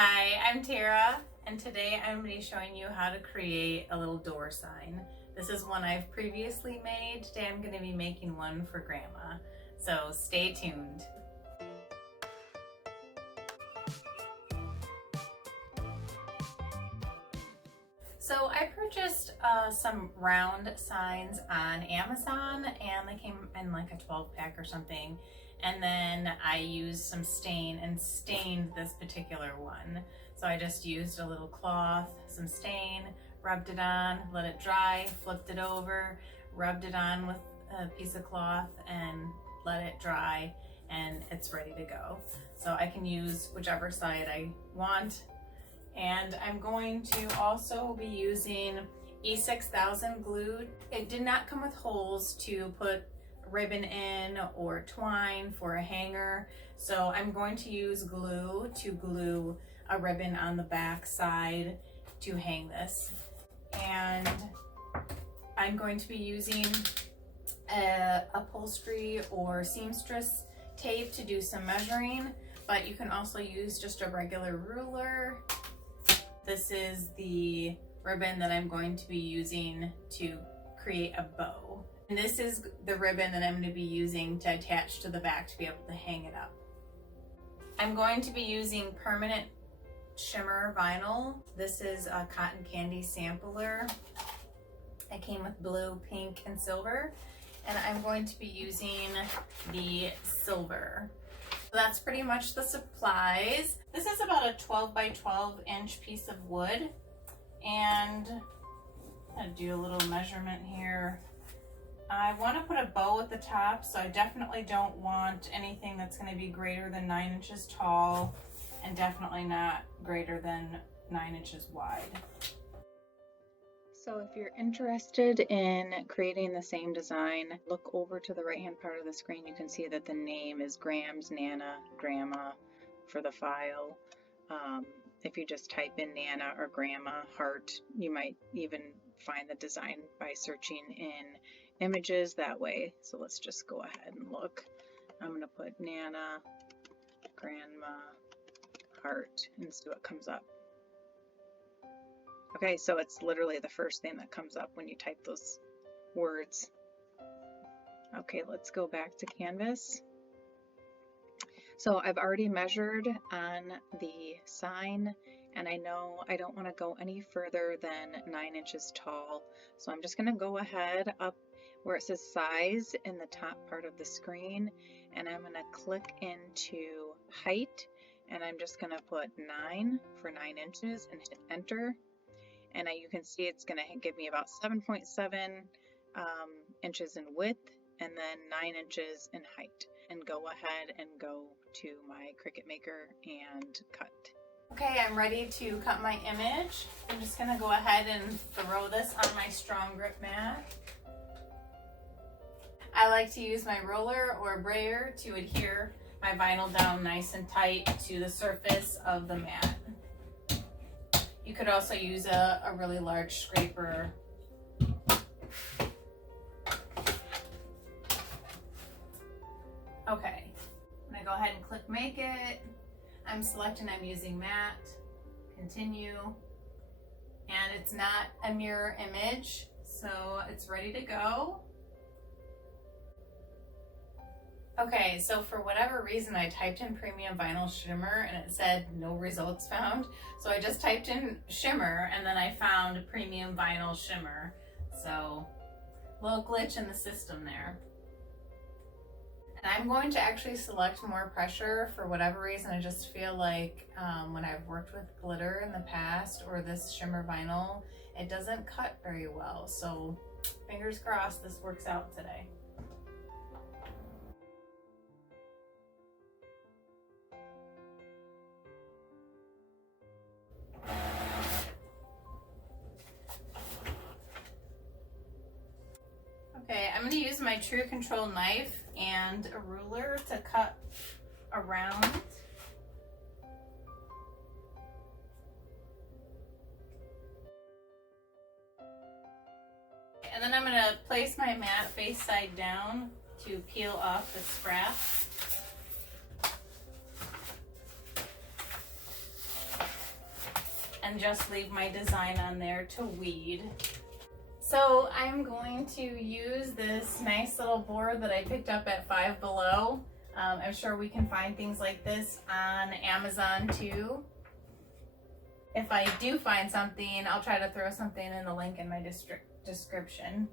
Hi, I'm Tara, and today I'm going to be showing you how to create a little door sign. This is one I've previously made. Today I'm going to be making one for Grandma, so stay tuned. So I purchased some round signs on Amazon, and they came in like a 12-pack or something. And then I used some stain and stained this particular one. So I just used a little cloth, some stain, rubbed it on, let it dry, flipped it over, rubbed it on with a piece of cloth and let it dry, and it's ready to go. So I can use whichever side I want. And I'm going to also be using E6000 glue. It did not come with holes to put ribbon in or twine for a hanger, so I'm going to use glue to glue a ribbon on the back side to hang this. And I'm going to be using upholstery or seamstress tape to do some measuring, but you can also use just a regular ruler. This is the ribbon that I'm going to be using to create a bow. And this is the ribbon that I'm going to be using to attach to the back to be able to hang it up. I'm going to be using permanent shimmer vinyl. This is a cotton candy sampler. It came with blue, pink, and silver. And I'm going to be using the silver. So that's pretty much the supplies. This is about a 12 by 12 inch piece of wood. And I'm going to do a little measurement here. I want to put a bow at the top, so I definitely don't want anything that's going to be greater than 9 inches tall and definitely not greater than 9 inches wide. So if you're interested in creating the same design, look over to the right hand part of the screen. You can see that the name is Grams, Nana, Grandma for the file. If you just type in Nana or Grandma Heart, you might even find the design by searching in images that way. So let's just go ahead and look. I'm going to put Nana, Grandma, Heart, and see what comes up. Okay, so it's literally the first thing that comes up when you type those words. Okay, let's go back to Canvas. So I've already measured on the sign, and I know I don't want to go any further than 9 inches tall. So I'm just going to go ahead up where it says size in the top part of the screen, and I'm going to click into height, and I'm just going to put 9 for 9 inches and hit enter. And you can see it's going to give me about 7.7 inches in width and then 9 inches in height. And go ahead and go to my Cricut Maker and cut. Okay, I'm ready to cut my image. I'm just going to go ahead and throw this on my strong grip mat. I like to use my roller or brayer to adhere my vinyl down nice and tight to the surface of the mat. You could also use a really large scraper. Okay, I'm gonna go ahead and click make it. I'm selecting I'm using matte, continue, and it's not a mirror image, so it's ready to go. Okay, so for whatever reason I typed in premium vinyl shimmer and it said no results found. So I just typed in shimmer and then I found premium vinyl shimmer. So little glitch in the system there. And I'm going to actually select more pressure for whatever reason. I just feel like when I've worked with glitter in the past or this shimmer vinyl, it doesn't cut very well. So fingers crossed this works out today. Okay, I'm going to use my True Control knife and a ruler to cut around. And then I'm going to place my mat face side down to peel off the scraps. and just leave my design on there to weed. So I'm going to use this nice little board that I picked up at Five Below. I'm sure we can find things like this on Amazon too. If I do find something, I'll try to throw something in the link in my description.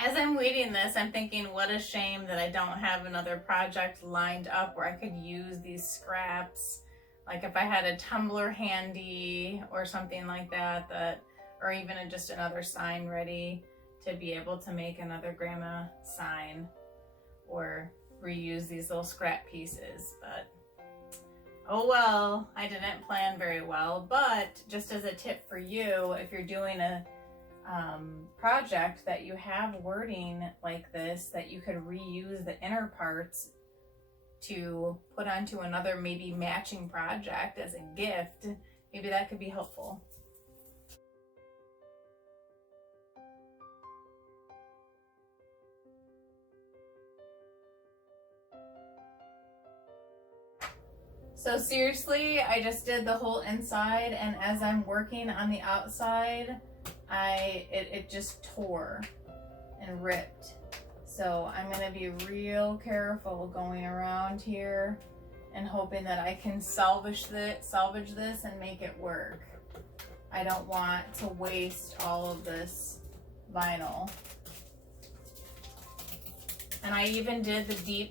As I'm weeding this, I'm thinking what a shame that I don't have another project lined up where I could use these scraps. Like if I had a tumbler handy or something like that, or even just another sign ready to be able to make another grandma sign or reuse these little scrap pieces. But oh well, I didn't plan very well. But just as a tip for you, if you're doing a project that you have wording like this, that you could reuse the inner parts to put onto another maybe matching project as a gift, maybe that could be helpful. So seriously, I just did the whole inside, and as I'm working on the outside, it just tore and ripped. So I'm gonna be real careful going around here and hoping that I can salvage this and make it work. I don't want to waste all of this vinyl. And I even did the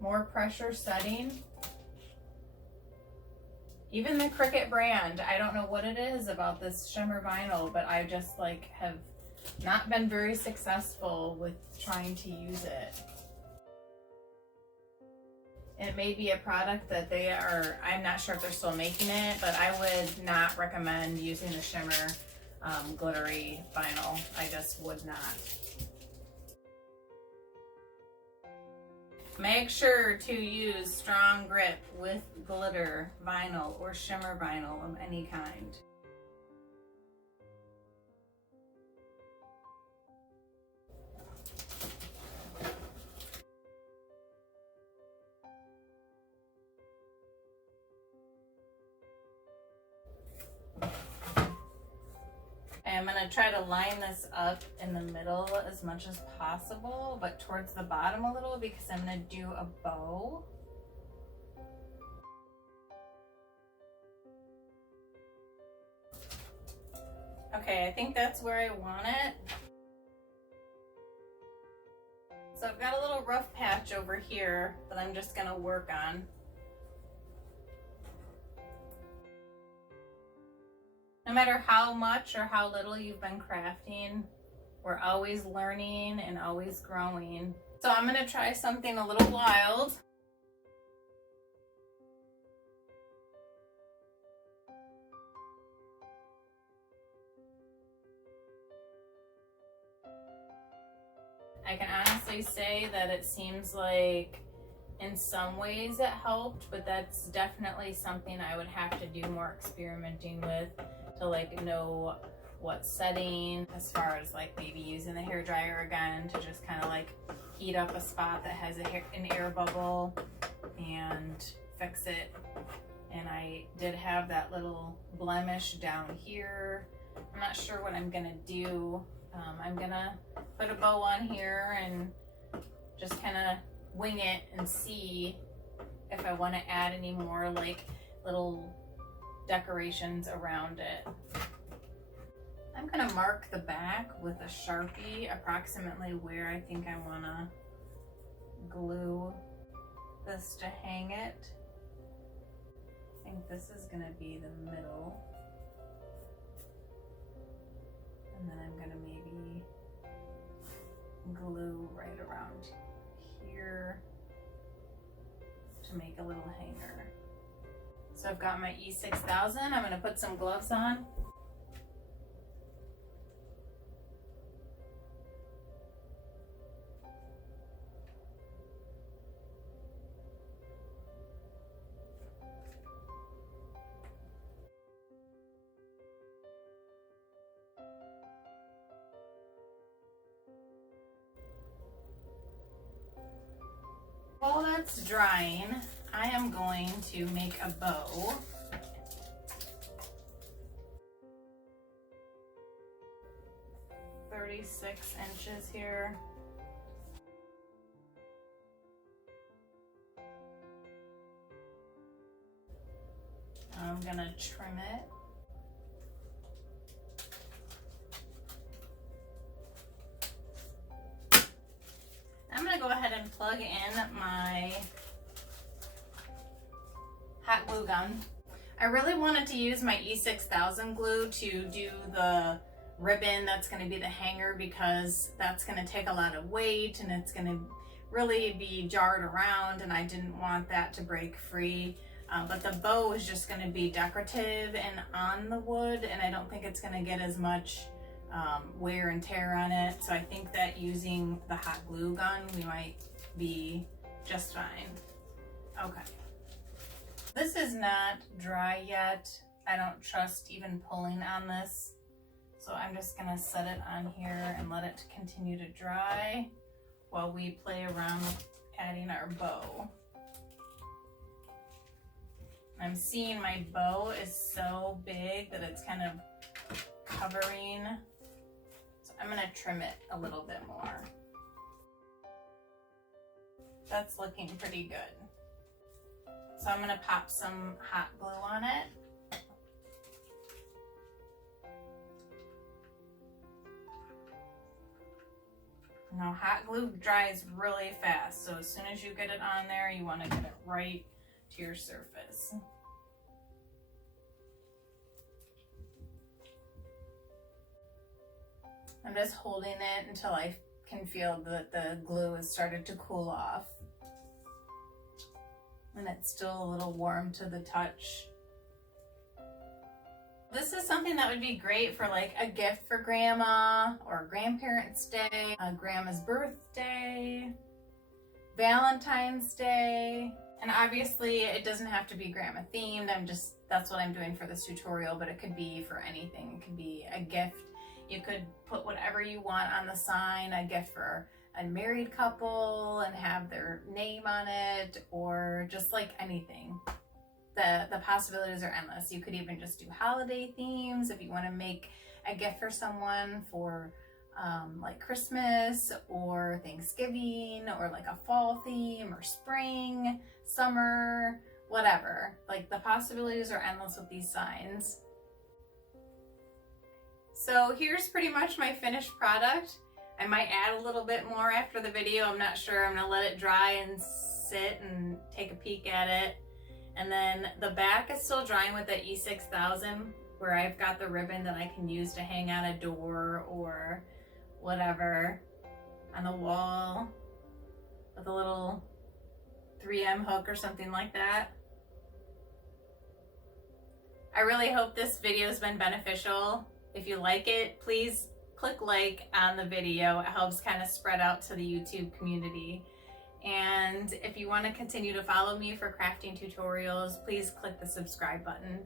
more pressure setting. Even the Cricut brand, I don't know what it is about this shimmer vinyl, but I just have not been very successful with trying to use it. It may be a product that I'm not sure if they're still making it, but I would not recommend using the shimmer glittery vinyl. I just would not. Make sure to use strong grip with glitter vinyl or shimmer vinyl of any kind. I'm going to try to line this up in the middle as much as possible, but towards the bottom a little, because I'm going to do a bow. Okay, I think that's where I want it. So I've got a little rough patch over here that I'm just going to work on. No matter how much or how little you've been crafting, we're always learning and always growing. So I'm gonna try something a little wild. I can honestly say that it seems like in some ways it helped, but that's definitely something I would have to do more experimenting with to know what setting, as far as maybe using the hairdryer again to just kind of heat up a spot that has an air bubble and fix it. And I did have that little blemish down here. I'm not sure what I'm gonna do. I'm gonna put a bow on here and just kind of wing it and see if I want to add any more little decorations around it. I'm gonna mark the back with a Sharpie approximately where I think I want to glue this to hang it. I think this is gonna be the middle, and then I'm gonna maybe glue right around here to make a little hanger. So I've got my E6000. I'm going to put some gloves on. it's drying, I am going to make a bow. .36" here. I'm gonna trim it. I'm gonna go ahead and plug in my hot glue gun. I really wanted to use my E6000 glue to do the ribbon that's going to be the hanger, because that's going to take a lot of weight and it's going to really be jarred around, and I didn't want that to break free. But the bow is just going to be decorative and on the wood, and I don't think it's going to get as much wear and tear on it. So I think that using the hot glue gun, we might be just fine. Okay. This is not dry yet. I don't trust even pulling on this. So I'm just gonna set it on here and let it continue to dry while we play around with adding our bow. I'm seeing my bow is so big that it's kind of covering. So I'm gonna trim it a little bit more. That's looking pretty good. So I'm gonna pop some hot glue on it. Now, hot glue dries really fast, so as soon as you get it on there, you want to get it right to your surface. I'm just holding it until I can feel that the glue has started to cool off. And it's still a little warm to the touch. This is something that would be great for like a gift for grandma or grandparents' day, grandma's birthday, Valentine's Day. And obviously it doesn't have to be grandma themed. That's what I'm doing for this tutorial, but it could be for anything. It could be a gift. You could put whatever you want on the sign, a gift for a married couple and have their name on it, or just like anything. The possibilities are endless. You could even just do holiday themes if you want to make a gift for someone for like Christmas or Thanksgiving, or like a fall theme or spring, summer, whatever. Like, the possibilities are endless with these signs. So here's pretty much my finished product. I might add a little bit more after the video. I'm not sure. I'm gonna let it dry and sit and take a peek at it. And then the back is still drying with the E6000, where I've got the ribbon that I can use to hang on a door or whatever on the wall with a little 3M hook or something like that. I really hope this video has been beneficial. If you like it, please click like on the video. It helps kind of spread out to the YouTube community. And if you want to continue to follow me for crafting tutorials, please click the subscribe button.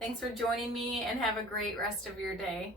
Thanks for joining me, and have a great rest of your day.